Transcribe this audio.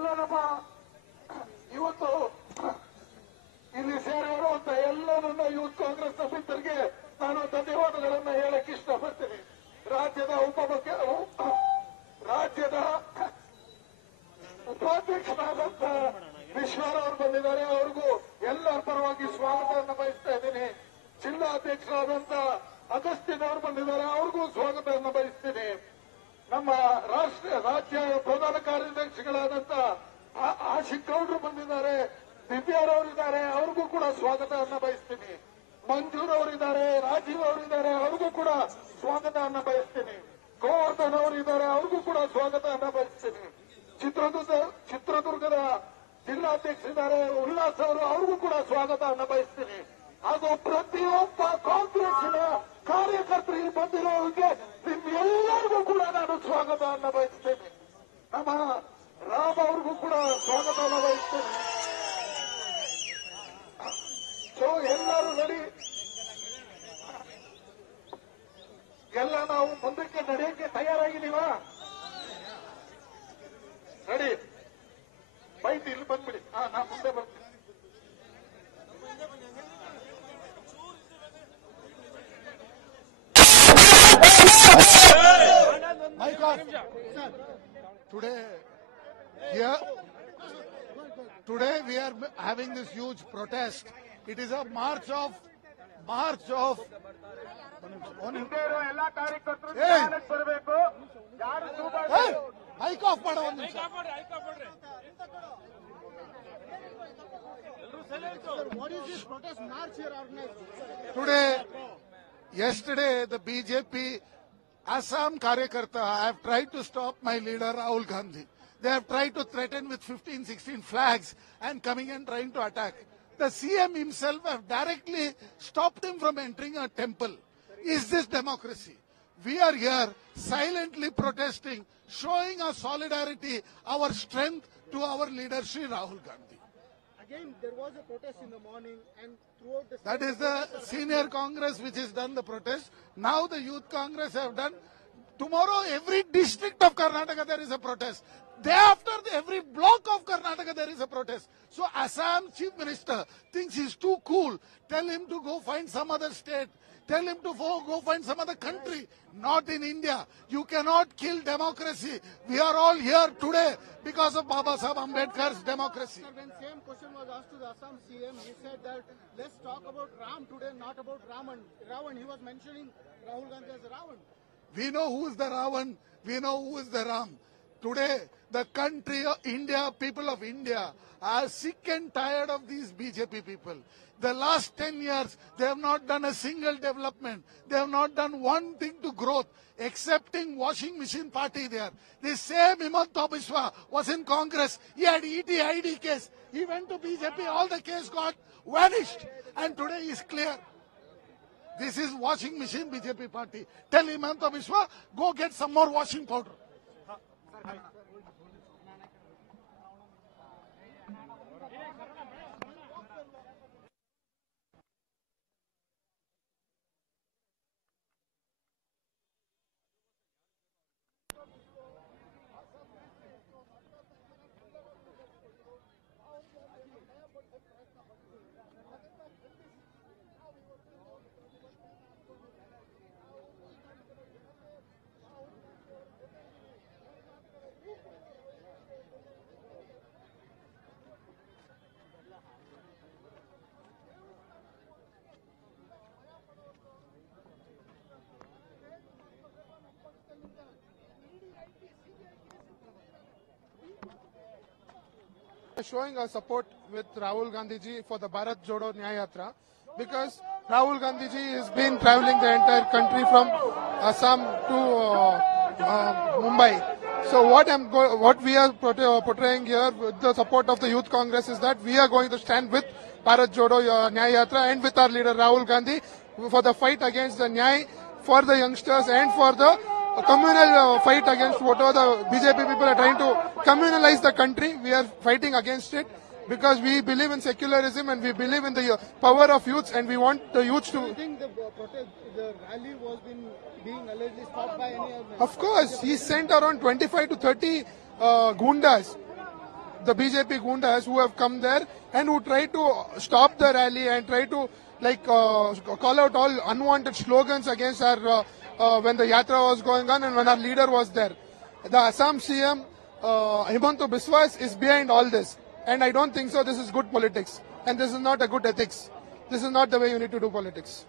ಎಲ್ಲ ನಮ್ಮ ಇವತ್ತು ಇಲ್ಲಿ ಸೇರಿರುವಂತ ಎಲ್ಲ ನನ್ನ ಯೂತ್ ಕಾಂಗ್ರೆಸ್ ಸಮಿತರಿಗೆ ನಾನು ಧನ್ಯವಾದಗಳನ್ನು ಹೇಳಕ್ಕೆ ಇಷ್ಟಪಡ್ತೀನಿ. ರಾಜ್ಯದ ರಾಜ್ಯದ ಉಪಾಧ್ಯಕ್ಷರಾದಂತ ವಿಶ್ವರವರು ಬಂದಿದ್ದಾರೆ. ಅವ್ರಿಗೂ ಎಲ್ಲರ ಪರವಾಗಿ ಸ್ವಾಗತವನ್ನು ಬಯಸ್ತಾ ಇದ್ದೀನಿ. ಜಿಲ್ಲಾಧ್ಯಕ್ಷರಾದಂತ ಅಗಸ್ತಿನ್ ಅವರು ಬಂದಿದ್ದಾರೆ, ಅವ್ರಿಗೂ ಸ್ವಾಗತವನ್ನು ಬಯಸ್ತೀನಿ. ನಮ್ಮ ರಾಜ್ಯ ಪ್ರಧಾನ ಕಾರ್ಯದರ್ಶಿಗಳಾದಂತ ಆಶಿಕ್ ಗೌಡ್ರು ಬಂದಿದ್ದಾರೆ, ದಿವ್ಯಾರವರಿದ್ದಾರೆ, ಅವ್ರಿಗೂ ಕೂಡ ಸ್ವಾಗತವನ್ನು ಬಯಸ್ತೀನಿ. ಮಂಜೂರ್ ಅವರಿದ್ದಾರೆ, ರಾಜೀವ್ ಅವರಿದ್ದಾರೆ, ಅವ್ರಿಗೂ ಕೂಡ ಸ್ವಾಗತವನ್ನು ಬಯಸ್ತೀನಿ. ಗೋವರ್ಧನ್ ಅವರಿದ್ದಾರೆ, ಅವ್ರಿಗೂ ಕೂಡ ಸ್ವಾಗತವನ್ನು ಬಯಸ್ತೀನಿ. ಚಿತ್ರದುರ್ಗದ ಜಿಲ್ಲಾಧ್ಯಕ್ಷರಿದ್ದಾರೆ ಉಲ್ಲಾಸ್ ಅವರು, ಅವ್ರಿಗೂ ಕೂಡ ಸ್ವಾಗತವನ್ನು ಬಯಸ್ತೀನಿ. ಹಾಗೂ ಪ್ರತಿಯೊಬ್ಬ ಕಾಂಗ್ರೆಸ್ಸಿನ ಕಾರ್ಯಕರ್ತರಿಗೆ ಬಂದಿರೋರಿಗೆ ನಿಮ್ಮೆಲ್ಲರಿಗೂ ಕೂಡ ನಾನು ಸ್ವಾಗತವನ್ನು ಬಯಸ್ತೇನೆ. ನಮ್ಮ ರಾಮ್ ಅವ್ರಿಗೂ ಕೂಡ ಸ್ವಾಗತವನ್ನು ಬಯಸ್ತೇನೆ. ಸೊ ಎಲ್ಲರೂ ರೆಡಿ, ಎಲ್ಲ ನಾವು ಮುಂದಕ್ಕೆ ನಡೆಯಕ್ಕೆ ತಯಾರಾಗಿದ್ದೀವಾ? ರೆಡಿ? ಬೈಟ್ ಇಲ್ಲಿ ಬಂದ್ಬಿಡಿ. ನಾ ಮುಂದೆ ಬರ್ತೀನಿ. Today we are having this huge protest. It is a march of. Mic off ಮಾಡು ಒಂದು ನಿಮಿಷ. What is this protest march here organized? Yesterday the BJP Assam Karyakarta have tried to stop my leader Rahul Gandhi. They have tried to threaten with 15-16 flags and coming and trying to attack. The CM himself have directly stopped him from entering a temple. Is this democracy? We are here silently protesting, showing our solidarity, our strength to our leader Shri Rahul Gandhi. Again, there was a protest in the morning and throughout the... That is the senior Congress which has done the protest. Now the youth Congress have done. Tomorrow every district of Karnataka there is a protest. Day after every block of Karnataka there is a protest. So Assam Chief Minister thinks he's too cool. Tell him to go find some other state. Tell him to go find some other country. Not in India. You cannot kill democracy. We are all here today because of Baba Sahib Ambedkar's democracy. Sir, when same question was asked to the Assam CM, he said that let's talk about Ram today, not about Ravan. He was mentioning Rahul Gandhi as Ravan. We know who is the Ravan. We know who is the Ram. Today, the country of India, people of India are sick and tired of these BJP people. The last 10 years, they have not done a single development. They have not done one thing to growth, excepting washing machine party there. The same Himanta Biswa was in Congress. He had ED case. He went to BJP, all the case got vanished. And today is clear. This is washing machine BJP party. Tell Himanta Biswa, go get some more washing powder. Showing our support with Rahul Gandhi ji for the Bharat Jodo Nyaya Yatra, because Rahul Gandhi ji has been traveling the entire country from Assam to Mumbai. So what we are portraying here with the support of the Youth Congress is that we are going to stand with Bharat Jodo Nyaya Yatra and with our leader Rahul Gandhi for the fight against the Nyaya for the youngsters and for the communal fight against whatever the BJP people are trying to communalize the country. We are fighting against it because we believe in secularism and we believe in the power of youths, and we want the youths to... Do you think the rally was being allegedly stopped by any... Of course, he sent around 25 to 30 gundas the BJP gundas who have come there and who try to stop the rally and try to call out all unwanted slogans against our when the yatra was going on and when our leader was there. The Assam CM Himanta Biswas is behind all this, and I don't think so. This is good politics, and this is not a good ethics. This is not the way you need to do politics.